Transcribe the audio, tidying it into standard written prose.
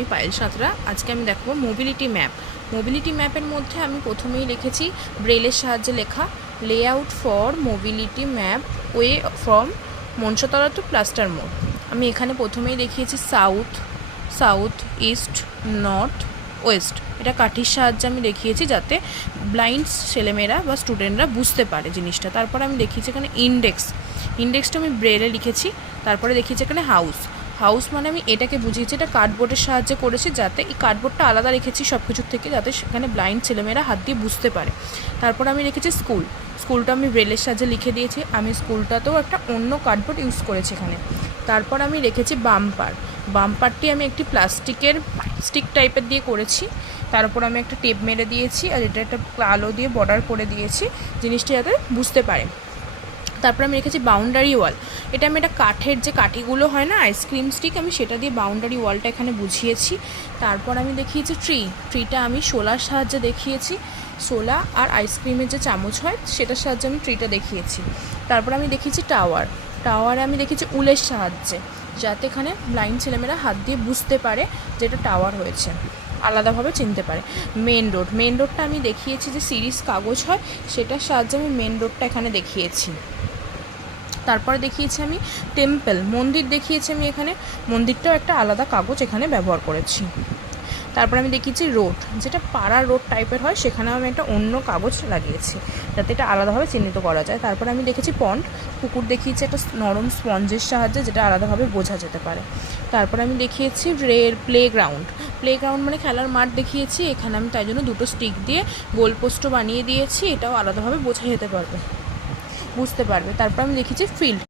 আমি পায়েল সাঁতরা। আজকে আমি দেখাবো মোবিলিটি ম্যাপ। মোবিলিটি ম্যাপের মধ্যে আমি প্রথমেই লিখেছি ব্রেলের সাহায্যে লেখা layout for mobility map way from Manasatala to plaster মোড়। আমি এখানে প্রথমেই দেখিয়েছি সাউথ ইস্ট নর্থ ওয়েস্ট। এটা কাঠির সাহায্যে আমি দেখিয়েছি যাতে ব্লাইন্ড ছেলেমেয়েরা বা স্টুডেন্টরা বুঝতে পারে জিনিসটা। তারপর আমি দেখিয়েছি এখানে ইন্ডেক্সটা আমি ব্রেলে লিখেছি। তারপরে দেখিয়েছি এখানে হাউস মানে আমি এটাকে বুঝিয়েছি, এটা কার্ডবোর্ডের সাহায্যে করেছি যাতে এই কার্ডবোর্ডটা আলাদা রেখেছি সব কিছুর থেকে, যাতে সেখানে ব্লাইন্ড ছেলেমেয়েরা হাত দিয়ে বুঝতে পারে। তারপর আমি রেখেছি স্কুলটা আমি ব্রেলের সাহায্যে লিখে দিয়েছি। আমি স্কুলটাতেও একটা অন্য কার্ডবোর্ড ইউজ করেছি এখানে। তারপর আমি রেখেছি বাম্পারটি আমি একটি প্লাস্টিকের স্টিক টাইপের দিয়ে করেছি। তার উপর আমি একটা টেপ মেরে দিয়েছি আর এটা একটা কালো দিয়ে বর্ডার করে দিয়েছি জিনিসটা যাতে বুঝতে পারে। তারপর আমি রেখেছি বাউন্ডারি ওয়াল। এটা আমি একটা কাঠের যে কাঠিগুলো হয় না আইসক্রিম স্টিক, আমি সেটা দিয়ে বাউন্ডারি ওয়ালটা এখানে বুঝিয়েছি। তারপর আমি দেখিয়েছি ট্রিটা আমি শোলার সাহায্যে দেখিয়েছি। শোলা আর আইসক্রিমের যে চামচ হয় সেটার সাহায্যে আমি ট্রিটা দেখিয়েছি। তারপর আমি দেখিয়েছি টাওয়ারে আমি দেখেছি উলের সাহায্যে, যাতে এখানে ব্লাইন্ড ছেলেমেয়েরা হাত দিয়ে বুঝতে পারে যে এটা টাওয়ার হয়েছে, আলাদাভাবে চিনতে পারে। মেন রোডটা আমি দেখিয়েছি যে সিরিজ কাগজ হয় সেটার সাহায্যে আমি মেন রোডটা এখানে দেখিয়েছি। তারপরে দেখিয়েছি আমি মন্দির দেখিয়েছি আমি এখানে, মন্দিরটাও একটা আলাদা কাগজ এখানে ব্যবহার করেছি। তারপর আমি দেখিয়েছি রোড, যেটা পাড়ার রোড টাইপের হয় সেখানেও আমি একটা অন্য কাগজ লাগিয়েছি যাতে এটা আলাদাভাবে চিহ্নিত করা যায়। তারপরে আমি দেখেছি পুকুর দেখিয়েছি একটা নরম স্পঞ্জের সাহায্যে, যেটা আলাদাভাবে বোঝা যেতে পারে। তারপরে আমি দেখিয়েছি প্লেগ্রাউন্ড মানে খেলার মাঠ দেখিয়েছি। এখানে আমি তাই জন্য দুটো স্টিক দিয়ে গোলপোস্টও বানিয়ে দিয়েছি, এটাও আলাদাভাবে বুঝতে পারবে। তারপর আমি দেখিয়েছি ফিল্ড।